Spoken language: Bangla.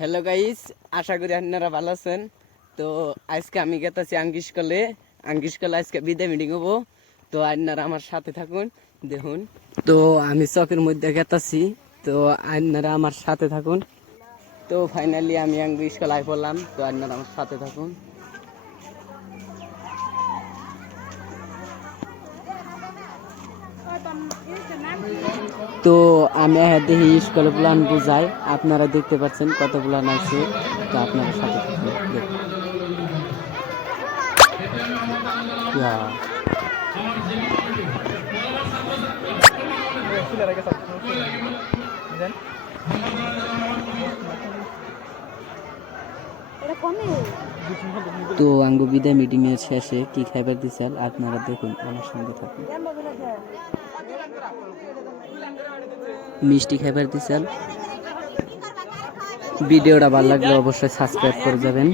হ্যালো গাইস, আশা করি আপনারা ভালো আছেন। তো আজকে আমি গেতাছি আঙ্গিসকলে আজকে বিদায় মিটিং হবো। তো আপনারা আমার সাথে থাকুন, দেখুন। তো আমি চকের মধ্যে গেতাছি, তো আপনারা আমার সাথে থাকুন। তো ফাইনালি আমি আঙ্গিসকল আই পড়লাম, তো আপনারা আমার সাথে থাকুন। তো আমি দেখি স্কুলে প্ল্যান বুঝাই, আপনারা দেখতে পাচ্ছেন কত প্ল্যান আছে। তো আপনারা সাথে থাকুন, দেখুন। তো আঙ্গ বিদায় মিটিং এর শেষে কি খাবার দিছেন আপনারা দেখুন, আমার সঙ্গে থাকুন। মিষ্টি খাবার দিছেন। ভিডিওটা ভালো লাগলে অবশ্যই সাবস্ক্রাইব করে যাবেন।